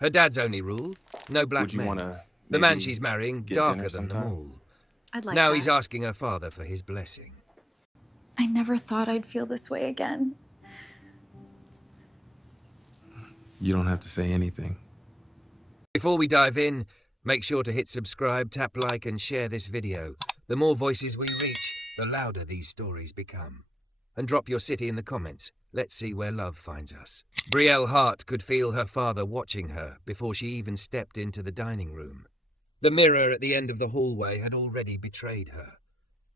Her dad's only rule, no black Would you men. want to The man she's marrying, get darker dinner than them sometime? all. I'd like Now that. he's asking her father for his blessing. I never thought I'd feel this way again. You don't have to say anything. Before we dive in, make sure to hit subscribe, tap like and share this video. The more voices we reach, the louder these stories become. And drop your city in the comments. Let's see where love finds us. Brielle Hart could feel her father watching her before she even stepped into the dining room. The mirror at the end of the hallway had already betrayed her.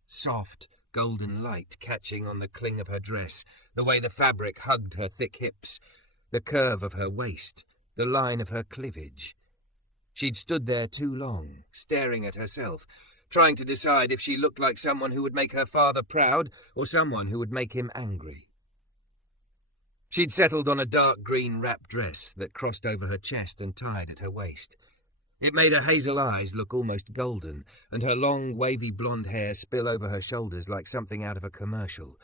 Soft, golden light catching on the cling of her dress, the way the fabric hugged her thick hips, the curve of her waist, the line of her cleavage. She'd stood there too long, staring at herself, trying to decide if she looked like someone who would make her father proud or someone who would make him angry. She'd settled on a dark green wrap dress that crossed over her chest and tied at her waist. It made her hazel eyes look almost golden, and her long, wavy blonde hair spill over her shoulders like something out of a commercial.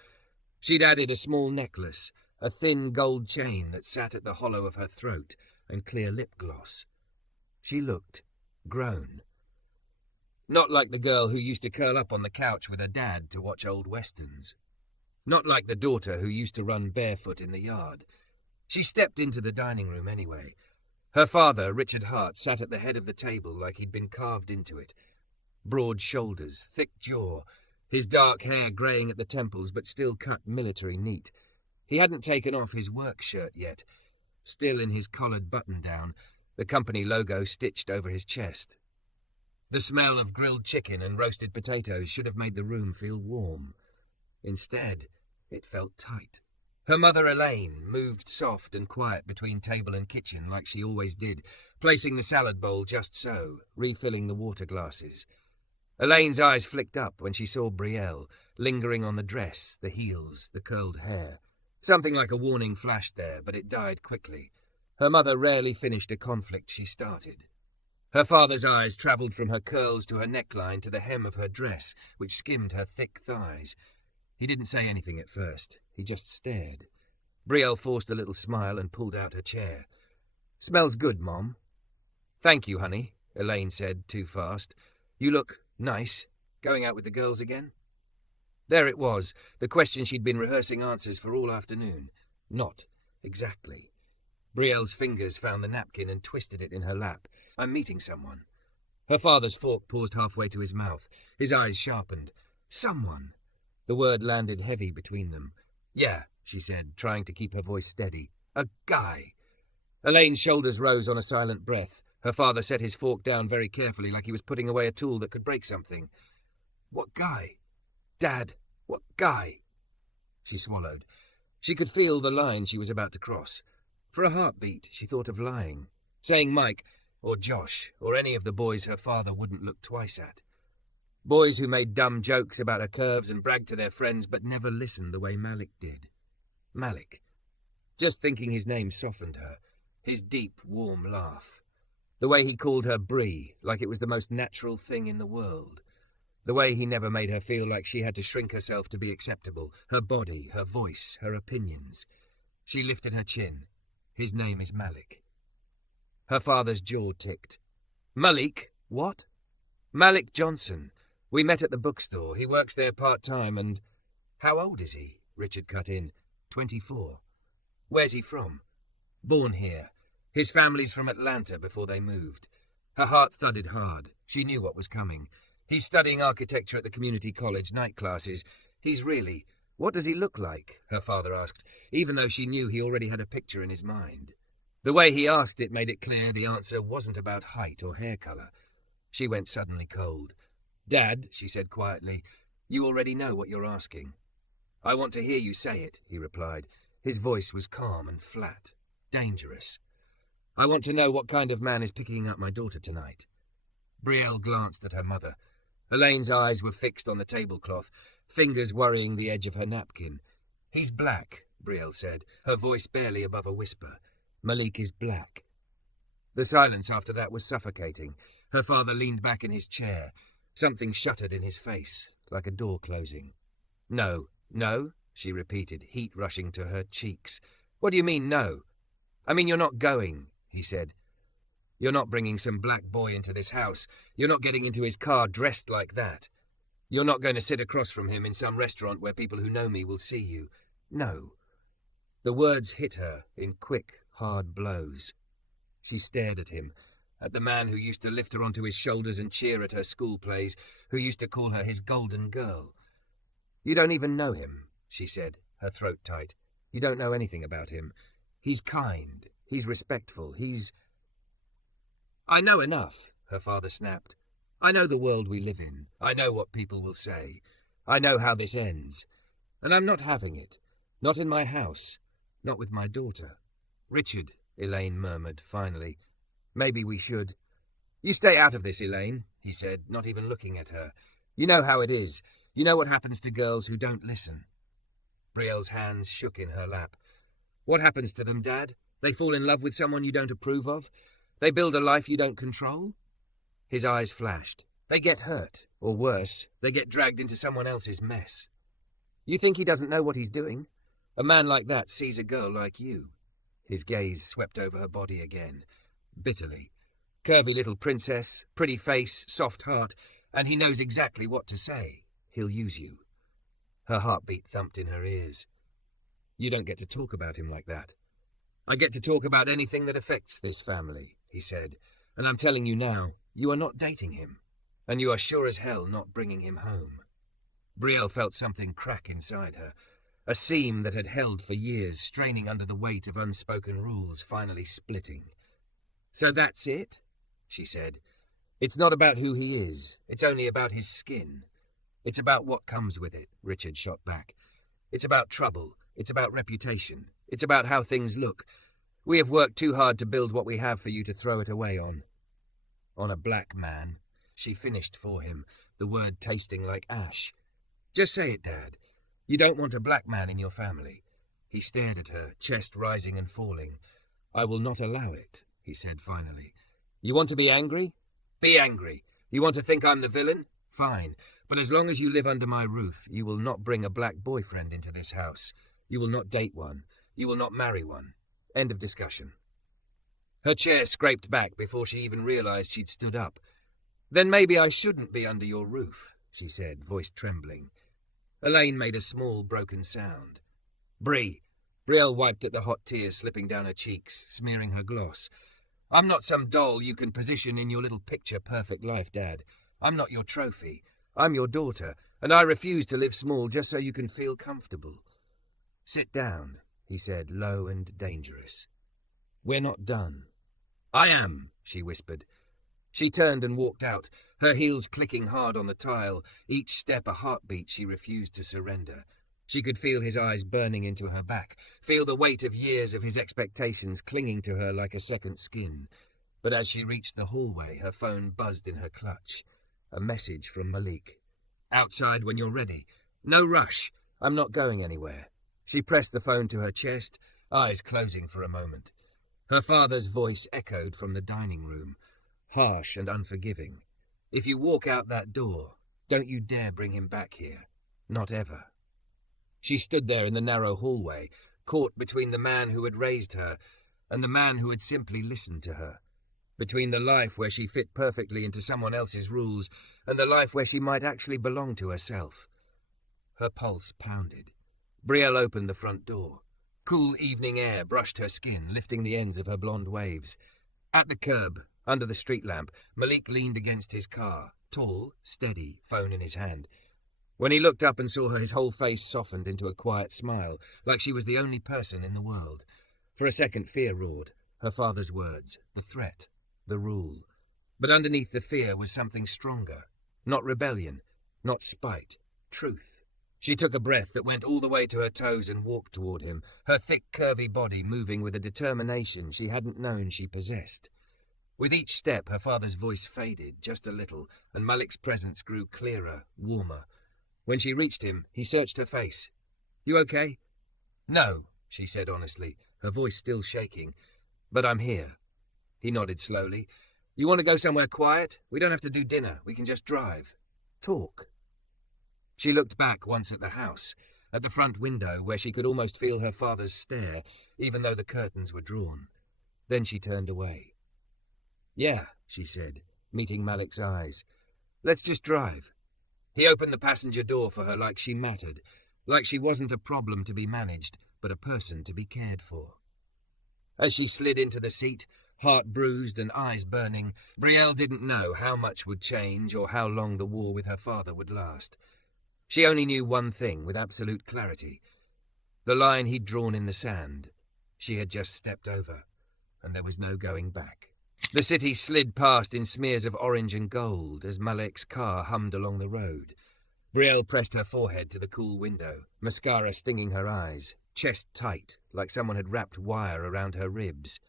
She'd added a small necklace, a thin gold chain that sat at the hollow of her throat, and clear lip gloss. She looked grown. Not like the girl who used to curl up on the couch with her dad to watch old westerns. Not like the daughter who used to run barefoot in the yard. She stepped into the dining room anyway. Her father, Richard Hart, sat at the head of the table like he'd been carved into it. Broad shoulders, thick jaw, his dark hair greying at the temples but still cut military neat. He hadn't taken off his work shirt yet, still in his collared button-down, the company logo stitched over his chest. The smell of grilled chicken and roasted potatoes should have made the room feel warm. Instead, it felt tight. Her mother, Elaine, moved soft and quiet between table and kitchen like she always did, placing the salad bowl just so, refilling the water glasses. Elaine's eyes flicked up when she saw Brielle, lingering on the dress, the heels, the curled hair. Something like a warning flashed there, but it died quickly. Her mother rarely finished a conflict she started. Her father's eyes travelled from her curls to her neckline to the hem of her dress, which skimmed her thick thighs. He didn't say anything at first. He just stared. Brielle forced a little smile and pulled out her chair. "Smells good, Mom." "Thank you, honey," Elaine said, too fast. "You look nice. Going out with the girls again?" There it was, the question she'd been rehearsing answers for all afternoon. Not exactly. Brielle's fingers found the napkin and twisted it in her lap. "I'm meeting someone." Her father's fork paused halfway to his mouth. His eyes sharpened. "Someone." The word landed heavy between them. "Yeah," she said, trying to keep her voice steady. "A guy." Elaine's shoulders rose on a silent breath. Her father set his fork down very carefully like he was putting away a tool that could break something. "What guy?" "Dad, what guy?" She swallowed. She could feel the line she was about to cross. For a heartbeat, she thought of lying, saying Mike, or Josh, or any of the boys her father wouldn't look twice at. Boys who made dumb jokes about her curves and bragged to their friends but never listened the way Malik did. Malik. Just thinking his name softened her. His deep, warm laugh. The way he called her Bree, like it was the most natural thing in the world. The way he never made her feel like she had to shrink herself to be acceptable. Her body, her voice, her opinions. She lifted her chin. "His name is Malik." Her father's jaw ticked. "Malik? What?" "Malik Johnson. We met at the bookstore. He works there part-time and—" "How old is he?" Richard cut in. 24. "Where's he from?" "Born here. His family's from Atlanta before they moved." Her heart thudded hard. She knew what was coming. "He's studying architecture at the community college, night classes. He's really—" "What does he look like?" her father asked, even though she knew he already had a picture in his mind. The way he asked it made it clear the answer wasn't about height or hair colour. She went suddenly cold. "Dad," she said quietly, "you already know what you're asking." "I want to hear you say it," he replied. His voice was calm and flat, dangerous. "I want to know what kind of man is picking up my daughter tonight." Brielle glanced at her mother. Elaine's eyes were fixed on the tablecloth, fingers worrying the edge of her napkin. "He's black," Brielle said, her voice barely above a whisper. "Malik is black." The silence after that was suffocating. Her father leaned back in his chair. Something shuttered in his face, like a door closing. "No, no," she repeated, heat rushing to her cheeks. "What do you mean, no?" "I mean you're not going," he said. You're not bringing some black boy into this house. You're not getting into his car dressed like that. You're not going to sit across from him in some restaurant where people who know me will see you. No. The words hit her in quick, hard blows. She stared at him, at the man who used to lift her onto his shoulders and cheer at her school plays, who used to call her his golden girl. You don't even know him, she said, her throat tight. You don't know anything about him. He's kind. He's respectful. I know enough, her father snapped. I know the world we live in. I know what people will say. I know how this ends. And I'm not having it. Not in my house. Not with my daughter. Richard, Elaine murmured, finally. Maybe we should. You stay out of this, Elaine, he said, not even looking at her. You know how it is. You know what happens to girls who don't listen. Brielle's hands shook in her lap. What happens to them, Dad? They fall in love with someone you don't approve of? They build a life you don't control? His eyes flashed. They get hurt, or worse, they get dragged into someone else's mess. You think he doesn't know what he's doing? A man like that sees a girl like you. His gaze swept over her body again, bitterly. Curvy little princess, pretty face, soft heart, and he knows exactly what to say. He'll use you. Her heartbeat thumped in her ears. You don't get to talk about him like that. I get to talk about anything that affects this family, he said, and I'm telling you now, you are not dating him, and you are sure as hell not bringing him home. Brielle felt something crack inside her, a seam that had held for years, straining under the weight of unspoken rules, finally splitting. So that's it, she said. It's not about who he is, it's only about his skin. It's about what comes with it, Richard shot back. It's about trouble, it's about reputation, it's about how things look. We have worked too hard to build what we have for you to throw it away on. On a black man, she finished for him, the word tasting like ash. Just say it, Dad. You don't want a black man in your family. He stared at her, chest rising and falling. I will not allow it, he said finally. You want to be angry? Be angry. You want to think I'm the villain? Fine. But as long as you live under my roof, you will not bring a black boyfriend into this house. You will not date one. You will not marry one. End of discussion. Her chair scraped back before she even realized she'd stood up. Then maybe I shouldn't be under your roof, she said, voice trembling. Elaine made a small, broken sound. Brielle wiped at the hot tears slipping down her cheeks, smearing her gloss. I'm not some doll you can position in your little picture-perfect life, Dad. I'm not your trophy. I'm your daughter, and I refuse to live small just so you can feel comfortable. Sit down, he said, low and dangerous. We're not done. I am, she whispered. She turned and walked out, her heels clicking hard on the tile, each step a heartbeat she refused to surrender. She could feel his eyes burning into her back, feel the weight of years of his expectations clinging to her like a second skin. But as she reached the hallway, her phone buzzed in her clutch. A message from Malik. Outside when you're ready. No rush. I'm not going anywhere. She pressed the phone to her chest, eyes closing for a moment. Her father's voice echoed from the dining room, harsh and unforgiving. If you walk out that door, don't you dare bring him back here. Not ever. She stood there in the narrow hallway, caught between the man who had raised her and the man who had simply listened to her. Between the life where she fit perfectly into someone else's rules and the life where she might actually belong to herself. Her pulse pounded. Brielle opened the front door. Cool evening air brushed her skin, lifting the ends of her blonde waves. At the curb, under the street lamp, Malik leaned against his car, tall, steady, phone in his hand. When he looked up and saw her, his whole face softened into a quiet smile, like she was the only person in the world. For a second, fear roared. Her father's words, the threat, the rule. But underneath the fear was something stronger. Not rebellion, not spite, truth. She took a breath that went all the way to her toes and walked toward him, her thick, curvy body moving with a determination she hadn't known she possessed. With each step, her father's voice faded just a little, and Malik's presence grew clearer, warmer. When she reached him, he searched her face. You okay? No, she said honestly, her voice still shaking. But I'm here. He nodded slowly. You want to go somewhere quiet? We don't have to do dinner. We can just drive. Talk. She looked back once at the house, at the front window where she could almost feel her father's stare, even though the curtains were drawn. Then she turned away. Yeah, she said, meeting Malik's eyes. Let's just drive. He opened the passenger door for her like she mattered, like she wasn't a problem to be managed, but a person to be cared for. As she slid into the seat, heart bruised and eyes burning, Brielle didn't know how much would change or how long the war with her father would last. She only knew one thing with absolute clarity. The line he'd drawn in the sand. She had just stepped over, and there was no going back. The city slid past in smears of orange and gold as Malik's car hummed along the road. Brielle pressed her forehead to the cool window, mascara stinging her eyes, chest tight, like someone had wrapped wire around her ribs.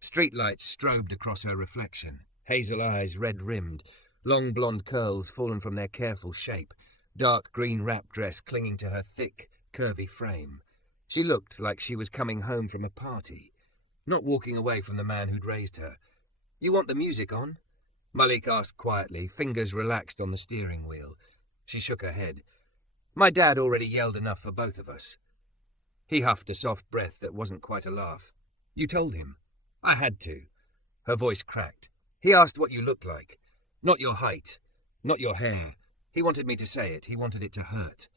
Streetlights strobed across her reflection, hazel eyes red-rimmed, long blonde curls fallen from their careful shape, dark green wrap dress clinging to her thick, curvy frame. She looked like she was coming home from a party, not walking away from the man who'd raised her. "You want the music on?" Malik asked quietly, fingers relaxed on the steering wheel. She shook her head. "My dad already yelled enough for both of us." He huffed a soft breath that wasn't quite a laugh. "You told him?" "I had to." Her voice cracked. "He asked what you looked like. Not your height. Not your hair. He wanted me to say it. He wanted it to hurt."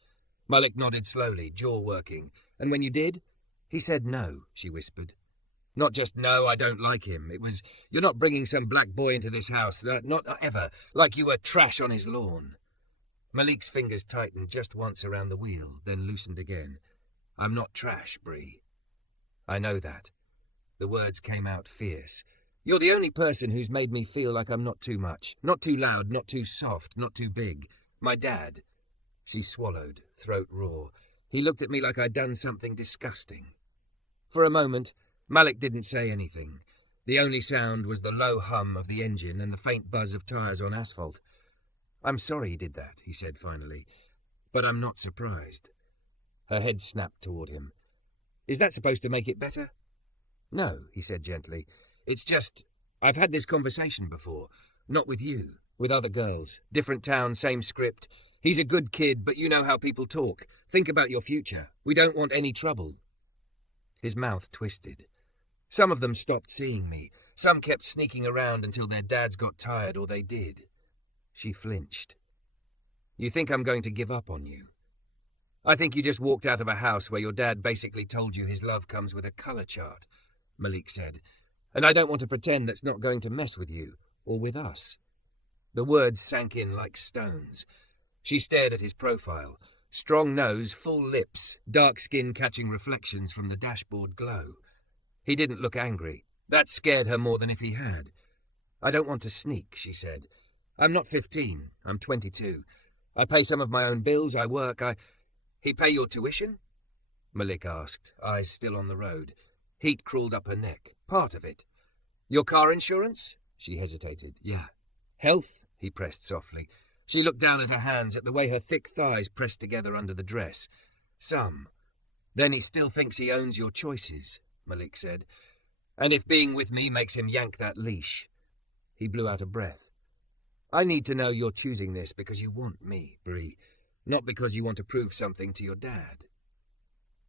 Malik nodded slowly, jaw working. "And when you did?" "He said no," she whispered. "Not just no, I don't like him. It was, you're not bringing some black boy into this house, not ever, like you were trash on his lawn." Malik's fingers tightened just once around the wheel, then loosened again. "I'm not trash, Bree." "I know that." The words came out fierce. "You're the only person who's made me feel like I'm not too much, not too loud, not too soft, not too big. My dad." She swallowed, throat raw. "He looked at me like I'd done something disgusting." For a moment, Malik didn't say anything. The only sound was the low hum of the engine and the faint buzz of tires on asphalt. "I'm sorry he did that," he said finally, "but I'm not surprised." Her head snapped toward him. "Is that supposed to make it better?" "No," he said gently. "It's just, I've had this conversation before. Not with you, with other girls. Different town, same script. He's a good kid, but you know how people talk. Think about your future. We don't want any trouble." His mouth twisted. "Some of them stopped seeing me. Some kept sneaking around until their dads got tired, or they did." She flinched. "You think I'm going to give up on you?" "I think you just walked out of a house where your dad basically told you his love comes with a color chart," Malik said. "And I don't want to pretend that's not going to mess with you, or with us." The words sank in like stones. She stared at his profile. Strong nose, full lips, dark skin catching reflections from the dashboard glow. He didn't look angry. That scared her more than if he had. "I don't want to sneak," she said. "I'm not 15. I'm 22. I pay some of my own bills, I work, He pay your tuition?" Malik asked, eyes still on the road. Heat crawled up her neck. "Part of it." "Your car insurance?" She hesitated. "Yeah." "Health?" he pressed softly. She looked down at her hands, at the way her thick thighs pressed together under the dress. "Some." "Then he still thinks he owns your choices," Malik said. "And if being with me makes him yank that leash." He blew out a breath. "I need to know you're choosing this because you want me, Bree, not because you want to prove something to your dad."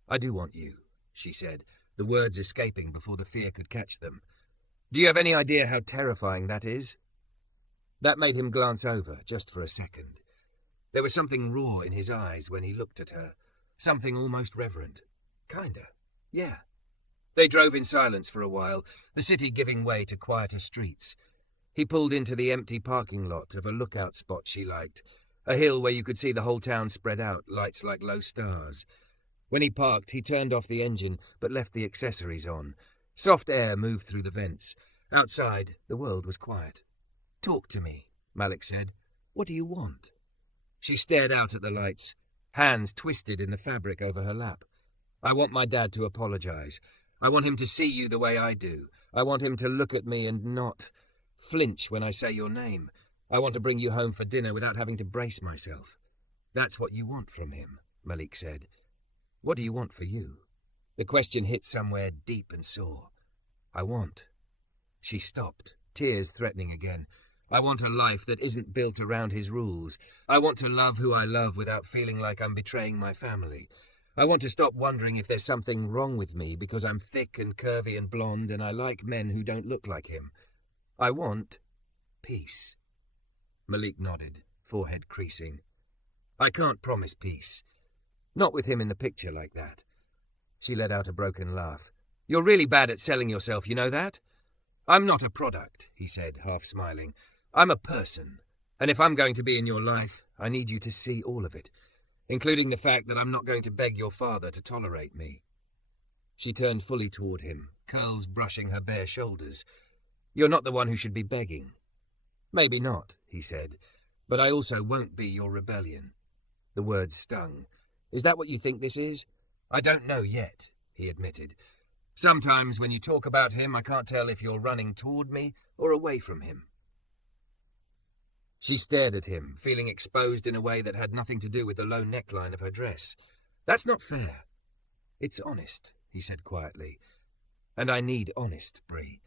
"I do want you," she said, the words escaping before the fear could catch them. "Do you have any idea how terrifying that is?" That made him glance over, just for a second. There was something raw in his eyes when he looked at her, something almost reverent. "Kinda, yeah." They drove in silence for a while, the city giving way to quieter streets. He pulled into the empty parking lot of a lookout spot she liked, a hill where you could see the whole town spread out, lights like low stars. When he parked, he turned off the engine, but left the accessories on. Soft air moved through the vents. Outside, the world was quiet. "Talk to me," Malik said. "What do you want?" She stared out at the lights, hands twisted in the fabric over her lap. "I want my dad to apologize. I want him to see you the way I do. I want him to look at me and not flinch when I say your name. I want to bring you home for dinner without having to brace myself." "That's what you want from him," Malik said. "What do you want for you?" The question hit somewhere deep and sore. "I want." She stopped, tears threatening again. "I want a life that isn't built around his rules. I want to love who I love without feeling like I'm betraying my family. I want to stop wondering if there's something wrong with me because I'm thick and curvy and blonde and I like men who don't look like him." I want peace. Malik nodded, forehead creasing. I can't promise peace. Not with him in the picture like that. She let out a broken laugh. You're really bad at selling yourself, you know that? I'm not a product, he said, half smiling. I'm a person. And if I'm going to be in your life, I need you to see all of it, including the fact that I'm not going to beg your father to tolerate me. She turned fully toward him, curls brushing her bare shoulders. You're not the one who should be begging. Maybe not, he said, but I also won't be your rebellion. The words stung. Is that what you think this is? I don't know yet, he admitted. Sometimes when you talk about him, I can't tell if you're running toward me or away from him. She stared at him, feeling exposed in a way that had nothing to do with the low neckline of her dress. That's not fair. It's honest, he said quietly. And I need honest, Bree.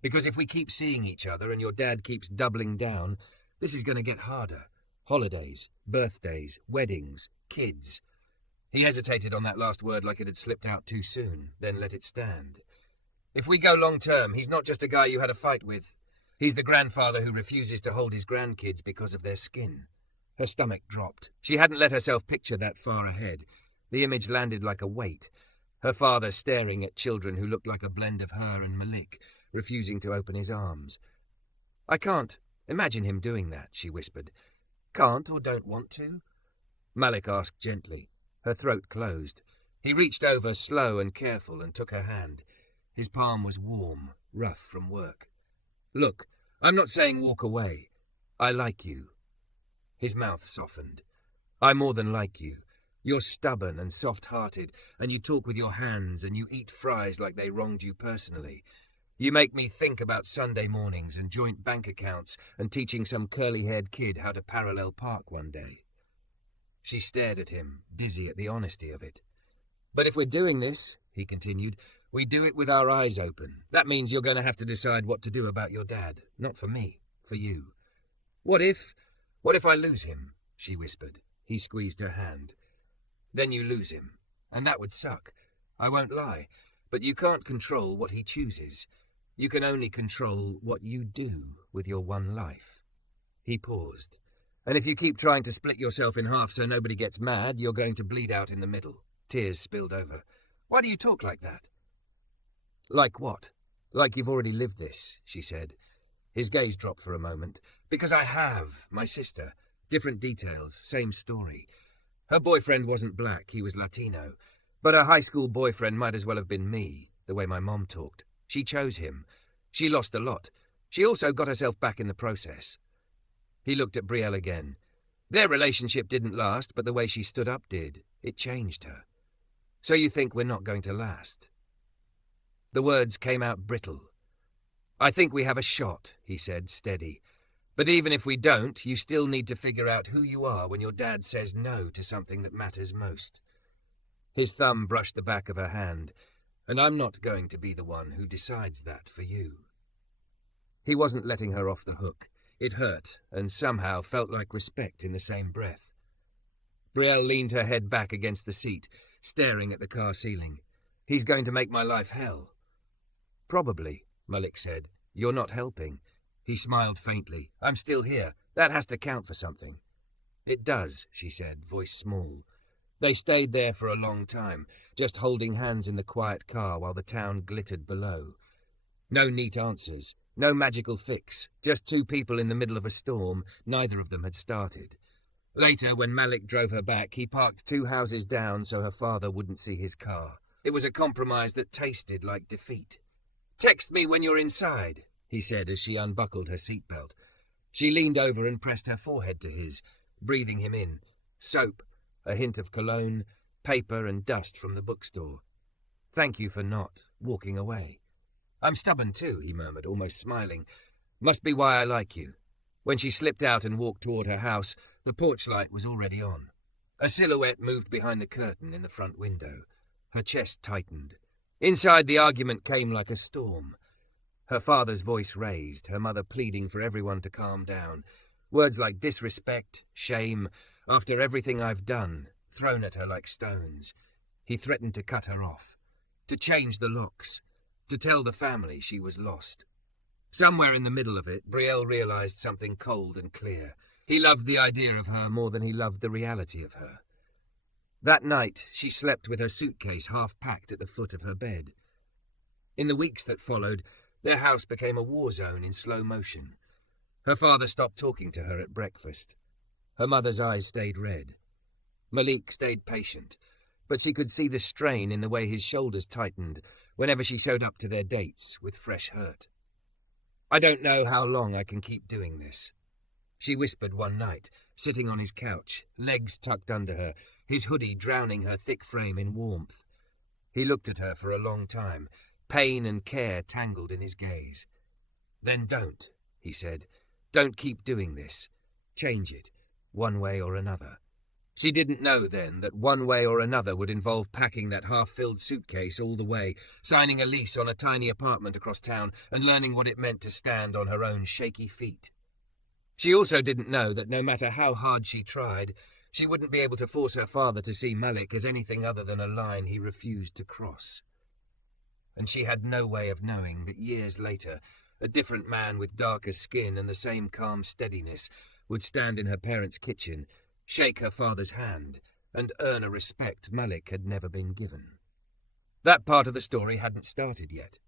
Because if we keep seeing each other and your dad keeps doubling down, this is going to get harder. Holidays, birthdays, weddings, kids. He hesitated on that last word like it had slipped out too soon, then let it stand. If we go long term, he's not just a guy you had a fight with. He's the grandfather who refuses to hold his grandkids because of their skin. Her stomach dropped. She hadn't let herself picture that far ahead. The image landed like a weight. Her father staring at children who looked like a blend of her and Malik, refusing to open his arms. I can't imagine him doing that, she whispered. Can't or don't want to? Malik asked gently. Her throat closed. He reached over, slow and careful, and took her hand. His palm was warm, rough from work. Look, I'm not saying walk away. I like you. His mouth softened. I more than like you. You're stubborn and soft-hearted, and you talk with your hands, and you eat fries like they wronged you personally. You make me think about Sunday mornings and joint bank accounts and teaching some curly-haired kid how to parallel park one day. She stared at him, dizzy at the honesty of it. But if we're doing this, he continued, we do it with our eyes open. That means you're going to have to decide what to do about your dad. Not for me, for you. What if I lose him? She whispered. He squeezed her hand. Then you lose him, and that would suck. I won't lie, but you can't control what he chooses. You can only control what you do with your one life. He paused. And if you keep trying to split yourself in half so nobody gets mad, you're going to bleed out in the middle. Tears spilled over. Why do you talk like that? Like what? Like you've already lived this, she said. His gaze dropped for a moment. Because I have, my sister. Different details, same story. Her boyfriend wasn't black, he was Latino. But her high school boyfriend might as well have been me, the way my mom talked. She chose him. She lost a lot. She also got herself back in the process. He looked at Brielle again. Their relationship didn't last, but the way she stood up did. It changed her. So you think we're not going to last? The words came out brittle. I think we have a shot, he said, steady. But even if we don't, you still need to figure out who you are when your dad says no to something that matters most. His thumb brushed the back of her hand, and I'm not going to be the one who decides that for you. He wasn't letting her off the hook. It hurt, and somehow felt like respect in the same breath. Brielle leaned her head back against the seat, staring at the car ceiling. He's going to make my life hell. Probably, Malik said. You're not helping. He smiled faintly. I'm still here. That has to count for something. It does, she said, voice small. They stayed there for a long time, just holding hands in the quiet car while the town glittered below. No neat answers, no magical fix, just two people in the middle of a storm neither of them had started. Later, when Malik drove her back, he parked 2 houses down so her father wouldn't see his car. It was a compromise that tasted like defeat. Text me when you're inside, he said as she unbuckled her seatbelt. She leaned over and pressed her forehead to his, breathing him in. Soap, a hint of cologne, paper and dust from the bookstore. Thank you for not walking away. I'm stubborn too, he murmured, almost smiling. Must be why I like you. When she slipped out and walked toward her house, the porch light was already on. A silhouette moved behind the curtain in the front window. Her chest tightened. Inside, the argument came like a storm. Her father's voice raised, her mother pleading for everyone to calm down. Words like disrespect, shame, after everything I've done, thrown at her like stones. He threatened to cut her off, to change the locks, to tell the family she was lost. Somewhere in the middle of it, Brielle realized something cold and clear. He loved the idea of her more than he loved the reality of her. That night, she slept with her suitcase half packed at the foot of her bed. In the weeks that followed, their house became a war zone in slow motion. Her father stopped talking to her at breakfast. Her mother's eyes stayed red. Malik stayed patient, but she could see the strain in the way his shoulders tightened whenever she showed up to their dates with fresh hurt. "I don't know how long I can keep doing this," she whispered one night, sitting on his couch, legs tucked under her, his hoodie drowning her thick frame in warmth. He looked at her for a long time, pain and care tangled in his gaze. "Then don't," he said. "Don't keep doing this. Change it, one way or another." She didn't know then that one way or another would involve packing that half-filled suitcase all the way, signing a lease on a tiny apartment across town, and learning what it meant to stand on her own shaky feet. She also didn't know that no matter how hard she tried, she wouldn't be able to force her father to see Malik as anything other than a line he refused to cross. And she had no way of knowing that years later, a different man with darker skin and the same calm steadiness would stand in her parents' kitchen, shake her father's hand, and earn a respect Malik had never been given. That part of the story hadn't started yet.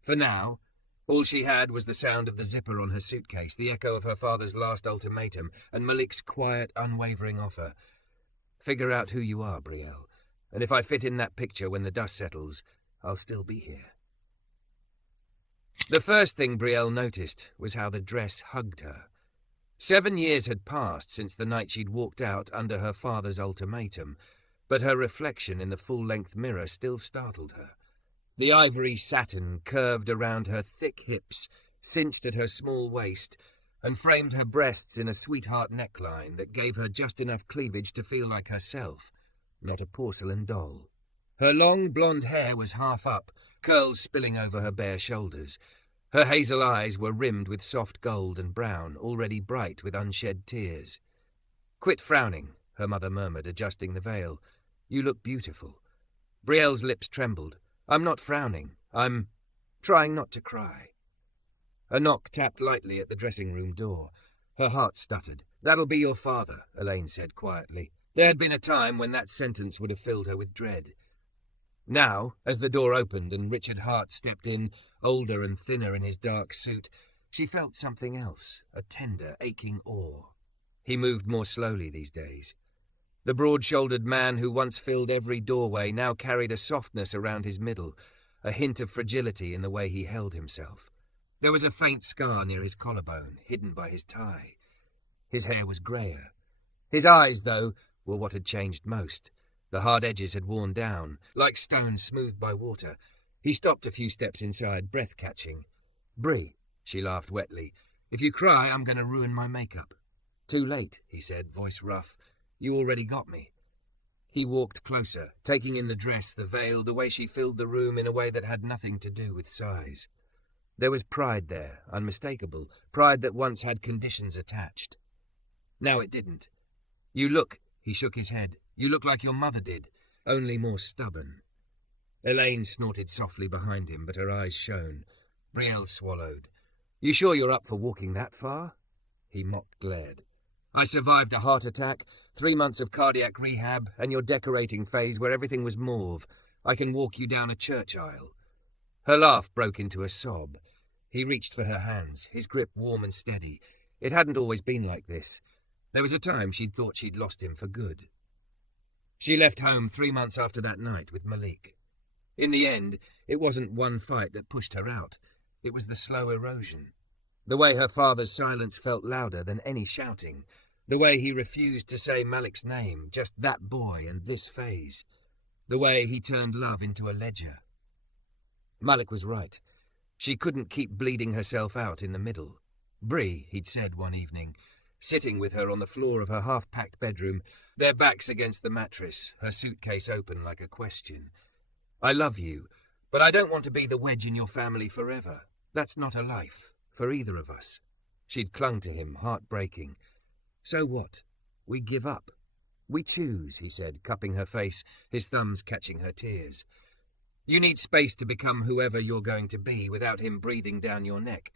For now, all she had was the sound of the zipper on her suitcase, the echo of her father's last ultimatum, and Malik's quiet, unwavering offer. "Figure out who you are, Brielle, and if I fit in that picture when the dust settles, I'll still be here." The first thing Brielle noticed was how the dress hugged her. 7 years had passed since the night she'd walked out under her father's ultimatum, but her reflection in the full-length mirror still startled her. The ivory satin curved around her thick hips, cinched at her small waist, and framed her breasts in a sweetheart neckline that gave her just enough cleavage to feel like herself, not a porcelain doll. Her long blonde hair was half up, curls spilling over her bare shoulders. Her hazel eyes were rimmed with soft gold and brown, already bright with unshed tears. "Quit frowning," her mother murmured, adjusting the veil. "You look beautiful." Brielle's lips trembled. "I'm not frowning. I'm trying not to cry." A knock tapped lightly at the dressing-room door. Her heart stuttered. "That'll be your father," Elaine said quietly. There had been a time when that sentence would have filled her with dread. Now, as the door opened and Richard Hart stepped in, older and thinner in his dark suit, she felt something else, a tender, aching awe. He moved more slowly these days. The broad-shouldered man who once filled every doorway now carried a softness around his middle, a hint of fragility in the way he held himself. There was a faint scar near his collarbone, hidden by his tie. His hair was greyer. His eyes, though, were what had changed most. The hard edges had worn down, like stone smoothed by water. He stopped a few steps inside, breath-catching. "Brie," she laughed wetly, "if you cry, I'm going to ruin my makeup." "Too late," he said, voice rough. "You already got me." He walked closer, taking in the dress, the veil, the way she filled the room in a way that had nothing to do with size. There was pride there, unmistakable, pride that once had conditions attached. Now it didn't. "You look," he shook his head, "you look like your mother did, only more stubborn." Elaine snorted softly behind him, but her eyes shone. Brielle swallowed. "You sure you're up for walking that far?" He mocked glared. "I survived a heart attack, 3 months of cardiac rehab, and your decorating phase where everything was mauve. I can walk you down a church aisle." Her laugh broke into a sob. He reached for her hands, his grip warm and steady. It hadn't always been like this. There was a time she'd thought she'd lost him for good. She left home 3 months after that night with Malik. In the end, it wasn't one fight that pushed her out. It was the slow erosion. The way her father's silence felt louder than any shouting. The way he refused to say Malik's name, just that boy and this phase. The way he turned love into a ledger. Malik was right. She couldn't keep bleeding herself out in the middle. "Brie," he'd said one evening, sitting with her on the floor of her half-packed bedroom, their backs against the mattress, her suitcase open like a question. "I love you, but I don't want to be the wedge in your family forever. That's not a life, for either of us." She'd clung to him, heartbreaking. "So what? We give up. We choose," he said, cupping her face, his thumbs catching her tears. "You need space to become whoever you're going to be without him breathing down your neck.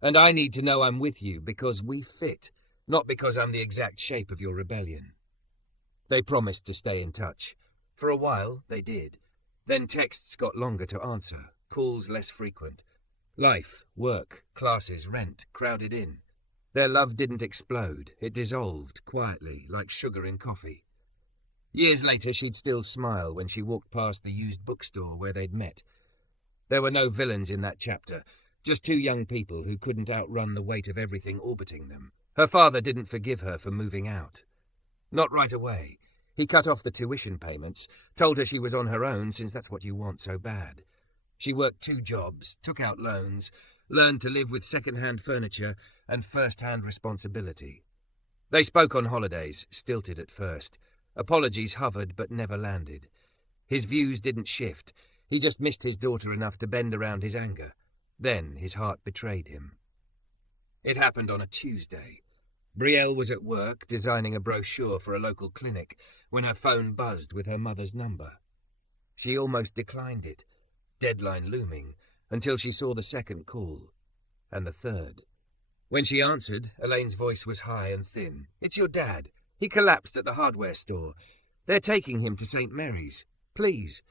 And I need to know I'm with you because we fit, not because I'm the exact shape of your rebellion." They promised to stay in touch. For a while, they did. Then texts got longer to answer, calls less frequent. Life, work, classes, rent crowded in. Their love didn't explode. It dissolved quietly, like sugar in coffee. Years later, she'd still smile when she walked past the used bookstore where they'd met. There were no villains in that chapter, just two young people who couldn't outrun the weight of everything orbiting them. Her father didn't forgive her for moving out. Not right away. He cut off the tuition payments, told her she was on her own since that's what you want so bad. She worked 2 jobs, took out loans, learned to live with second-hand furniture and first-hand responsibility. They spoke on holidays, stilted at first. Apologies hovered but never landed. His views didn't shift. He just missed his daughter enough to bend around his anger. Then his heart betrayed him. It happened on a Tuesday. Brielle was at work, designing a brochure for a local clinic, when her phone buzzed with her mother's number. She almost declined it, deadline looming, until she saw the second call, and the third. When she answered, Elaine's voice was high and thin. "It's your dad. He collapsed at the hardware store. They're taking him to St. Mary's. Please."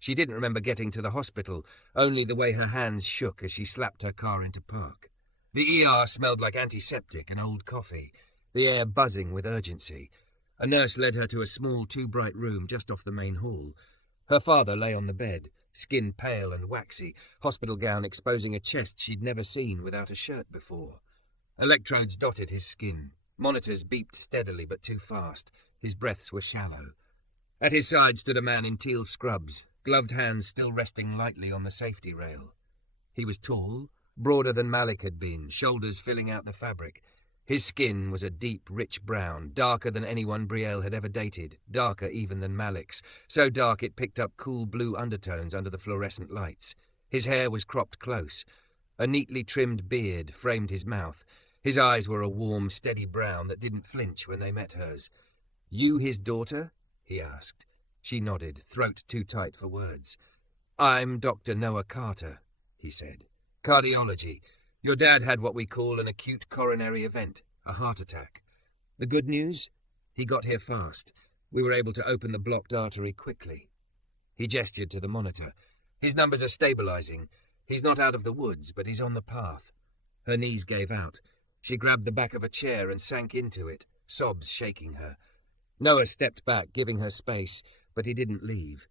She didn't remember getting to the hospital, only the way her hands shook as she slapped her car into park. The ER smelled like antiseptic and old coffee, the air buzzing with urgency. A nurse led her to a small, too-bright room just off the main hall. Her father lay on the bed, skin pale and waxy, hospital gown exposing a chest she'd never seen without a shirt before. Electrodes dotted his skin. Monitors beeped steadily but too fast. His breaths were shallow. At his side stood a man in teal scrubs, gloved hands still resting lightly on the safety rail. He was tall, broader than Malik had been, shoulders filling out the fabric. His skin was a deep, rich brown, darker than anyone Brielle had ever dated, darker even than Malik's, so dark it picked up cool blue undertones under the fluorescent lights. His hair was cropped close. A neatly trimmed beard framed his mouth. His eyes were a warm, steady brown that didn't flinch when they met hers. "You his daughter?" he asked. She nodded, throat too tight for words. "I'm Dr. Noah Carter," he said. "Cardiology. Your dad had what we call an acute coronary event, a heart attack. The good news? He got here fast. We were able to open the blocked artery quickly." He gestured to the monitor. "His numbers are stabilizing. He's not out of the woods, but he's on the path." Her knees gave out. She grabbed the back of a chair and sank into it, sobs shaking her. Noah stepped back, giving her space, but he didn't leave.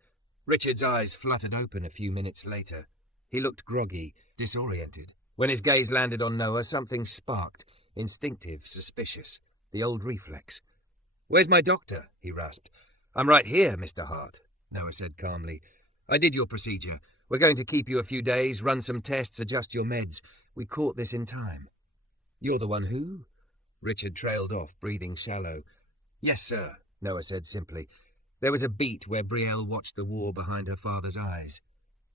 Richard's eyes fluttered open a few minutes later. He looked groggy, disoriented. When his gaze landed on Noah, something sparked, instinctive, suspicious, the old reflex. "Where's my doctor?" he rasped. "I'm right here, Mr. Hart," Noah said calmly. "I did your procedure. We're going to keep you a few days, run some tests, adjust your meds. We caught this in time." "You're the one who?" Richard trailed off, breathing shallow. "Yes, sir," Noah said simply. There was a beat where Brielle watched the war behind her father's eyes.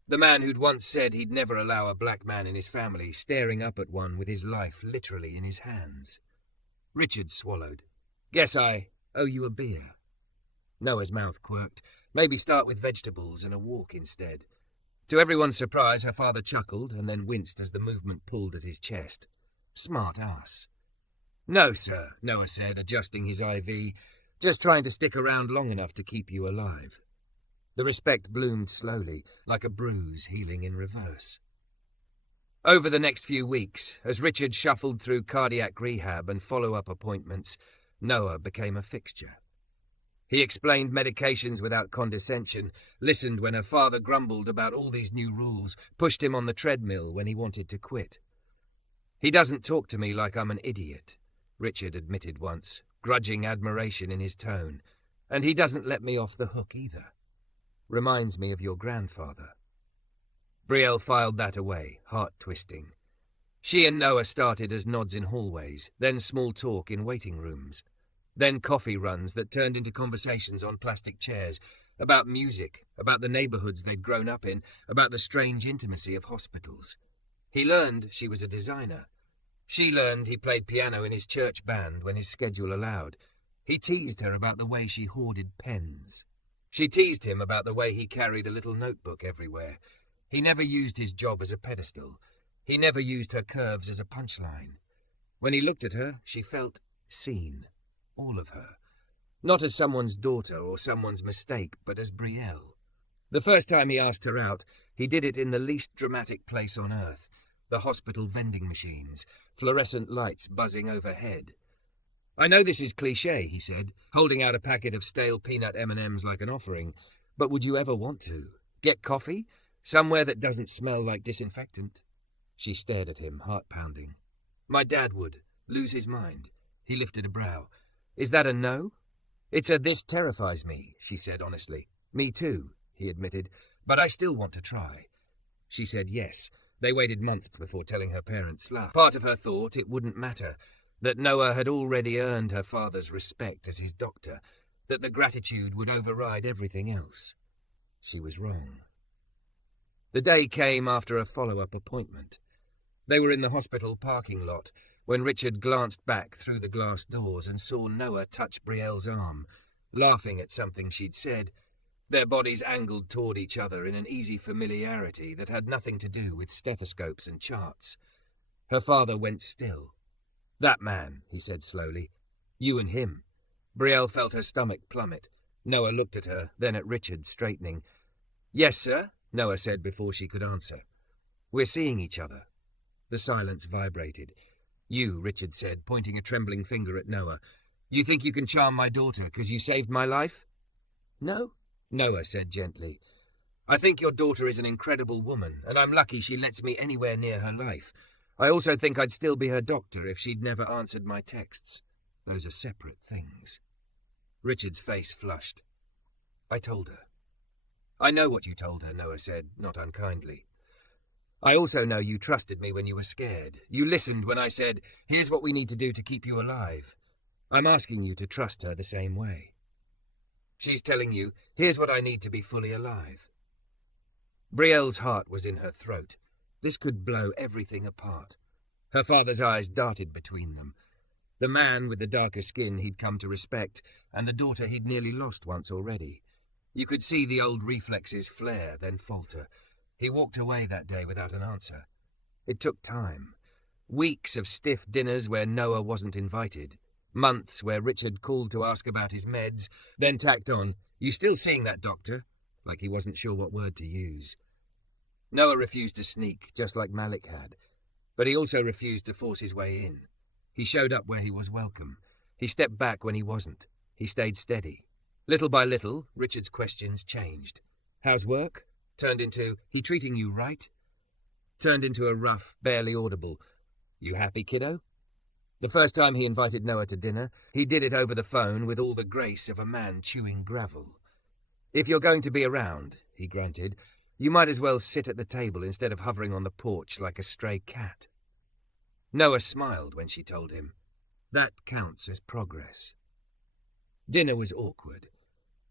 The man who'd once said he'd never allow a black man in his family, staring up at one with his life literally in his hands. Richard swallowed. "Guess I owe you a beer." Noah's mouth quirked. Maybe start with vegetables and a walk instead. To everyone's surprise, her father chuckled and then winced as the movement pulled at his chest. "Smart ass." "No, sir," Noah said, adjusting his IV. "Just trying to stick around long enough to keep you alive." The respect bloomed slowly, like a bruise healing in reverse. Over the next few weeks, as Richard shuffled through cardiac rehab and follow-up appointments, Noah became a fixture. He explained medications without condescension, listened when her father grumbled about all these new rules, pushed him on the treadmill when he wanted to quit. "He doesn't talk to me like I'm an idiot," Richard admitted once, grudging admiration in his tone. "And he doesn't let me off the hook either. Reminds me of your grandfather." Brielle filed that away, heart-twisting. She and Noah started as nods in hallways, then small talk in waiting rooms, then coffee runs that turned into conversations on plastic chairs, about music, about the neighborhoods they'd grown up in, about the strange intimacy of hospitals. He learned she was a designer. She learned he played piano in his church band when his schedule allowed. He teased her about the way she hoarded pens. She teased him about the way he carried a little notebook everywhere. He never used his job as a pedestal. He never used her curves as a punchline. When he looked at her, she felt seen. All of her. Not as someone's daughter or someone's mistake, but as Brielle. The first time he asked her out, he did it in the least dramatic place on earth. The hospital vending machines, fluorescent lights buzzing overhead. "I know this is cliché," he said, holding out a packet of stale peanut M&Ms like an offering, "but would you ever want to? Get coffee? Somewhere that doesn't smell like disinfectant?" She stared at him, heart-pounding. "My dad would. Lose his mind." He lifted a brow. "Is that a no?" "It's a this terrifies me," she said honestly. "Me too," he admitted, "but I still want to try." She said yes. They waited months before telling her parents. Part of her thought it wouldn't matter, that Noah had already earned her father's respect as his doctor, that the gratitude would override everything else. She was wrong. The day came after a follow-up appointment. They were in the hospital parking lot when Richard glanced back through the glass doors and saw Noah touch Brielle's arm, laughing at something she'd said, their bodies angled toward each other in an easy familiarity that had nothing to do with stethoscopes and charts. Her father went still. "That man," he said slowly. "You and him." Brielle felt her stomach plummet. Noah looked at her, then at Richard, straightening. "Yes, sir," Noah said before she could answer. "We're seeing each other." The silence vibrated. "You," Richard said, pointing a trembling finger at Noah. "You think you can charm my daughter because you saved my life?" "No," Noah said gently. "I think your daughter is an incredible woman, and I'm lucky she lets me anywhere near her life. I also think I'd still be her doctor if she'd never answered my texts. Those are separate things." Richard's face flushed. "I told her." "I know what you told her," Noah said, not unkindly. "I also know you trusted me when you were scared. You listened when I said, 'Here's what we need to do to keep you alive.' I'm asking you to trust her the same way. She's telling you, 'Here's what I need to be fully alive.'" Brielle's heart was in her throat. This could blow everything apart. Her father's eyes darted between them. The man with the darker skin he'd come to respect, and the daughter he'd nearly lost once already. You could see the old reflexes flare, then falter. He walked away that day without an answer. It took time. Weeks of stiff dinners where Noah wasn't invited. Months where Richard called to ask about his meds, then tacked on, "You still seeing that doctor?" like he wasn't sure what word to use. Noah refused to sneak, just like Malik had. But he also refused to force his way in. He showed up where he was welcome. He stepped back when he wasn't. He stayed steady. Little by little, Richard's questions changed. "How's work?" turned into, "He treating you right?" Turned into a rough, barely audible, "You happy, kiddo?" The first time he invited Noah to dinner, he did it over the phone with all the grace of a man chewing gravel. "If you're going to be around," he grunted, "you might as well sit at the table instead of hovering on the porch like a stray cat." Noah smiled when she told him. That counts as progress. Dinner was awkward.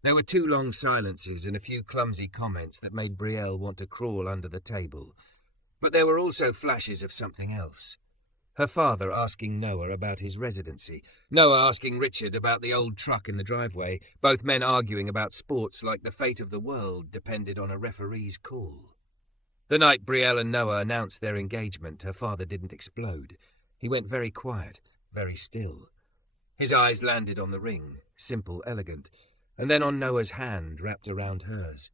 There were 2 long silences and a few clumsy comments that made Brielle want to crawl under the table. But there were also flashes of something else. Her father asking Noah about his residency, Noah asking Richard about the old truck in the driveway, both men arguing about sports like the fate of the world depended on a referee's call. The night Brielle and Noah announced their engagement, her father didn't explode. He went very quiet, very still. His eyes landed on the ring, simple, elegant, and then on Noah's hand wrapped around hers.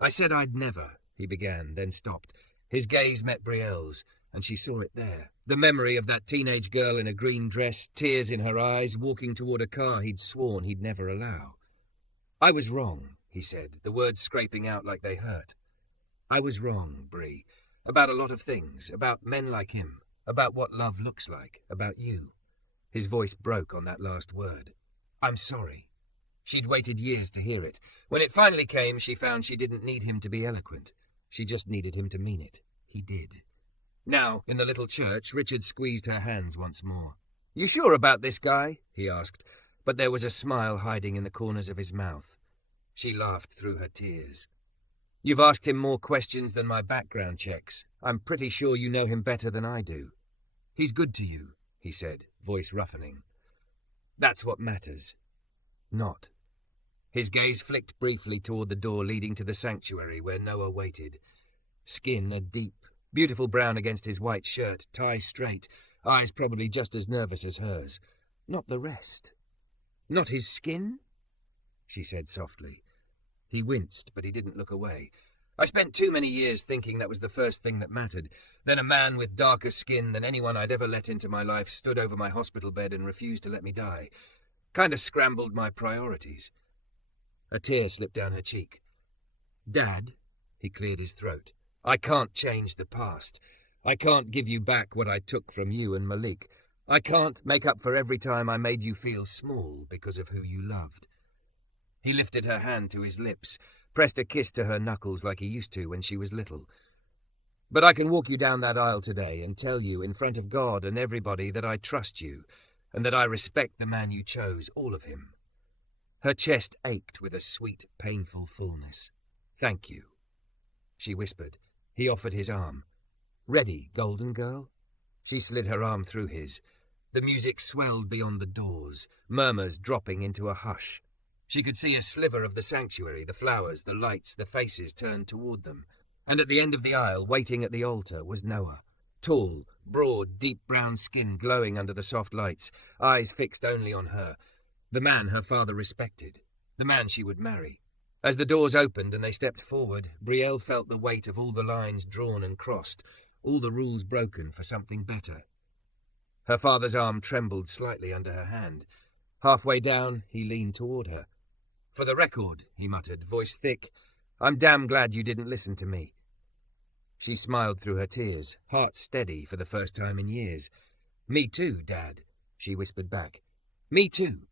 "I said I'd never," he began, then stopped. His gaze met Brielle's, and she saw it there. The memory of that teenage girl in a green dress, tears in her eyes, walking toward a car he'd sworn he'd never allow. "I was wrong," he said, the words scraping out like they hurt. "I was wrong, Brie, about a lot of things, about men like him, about what love looks like, about you." His voice broke on that last word. "I'm sorry." She'd waited years to hear it. When it finally came, she found she didn't need him to be eloquent. She just needed him to mean it. He did. Now, in the little church, Richard squeezed her hands once more. "You sure about this guy?" he asked, but there was a smile hiding in the corners of his mouth. She laughed through her tears. "You've asked him more questions than my background checks. I'm pretty sure you know him better than I do." "He's good to you," he said, voice roughening. "That's what matters." Not. His gaze flicked briefly toward the door leading to the sanctuary where Noah waited. Skin a deep, Beautiful brown against his white shirt, tie straight, eyes probably just as nervous as hers. Not the rest. Not his skin? She said softly. He winced, but he didn't look away. I spent too many years thinking that was the first thing that mattered. Then a man with darker skin than anyone I'd ever let into my life stood over my hospital bed and refused to let me die. Kind of scrambled my priorities. A tear slipped down her cheek. Dad, he cleared his throat, I can't change the past. I can't give you back what I took from you and Malik. I can't make up for every time I made you feel small because of who you loved. He lifted her hand to his lips, pressed a kiss to her knuckles like he used to when she was little. But I can walk you down that aisle today and tell you in front of God and everybody that I trust you and that I respect the man you chose, all of him. Her chest ached with a sweet, painful fullness. Thank you, she whispered. He offered his arm. Ready, golden girl? She slid her arm through his. The music swelled beyond the doors, murmurs dropping into a hush. She could see a sliver of the sanctuary, the flowers, the lights, the faces turned toward them. And at the end of the aisle, waiting at the altar, was Noah. Tall, broad, deep brown skin glowing under the soft lights, eyes fixed only on her. The man her father respected. The man she would marry. As the doors opened and they stepped forward, Brielle felt the weight of all the lines drawn and crossed, all the rules broken for something better. Her father's arm trembled slightly under her hand. Halfway down, he leaned toward her. For the record, he muttered, voice thick, I'm damn glad you didn't listen to me. She smiled through her tears, heart steady for the first time in years. Me too, Dad, she whispered back. Me too.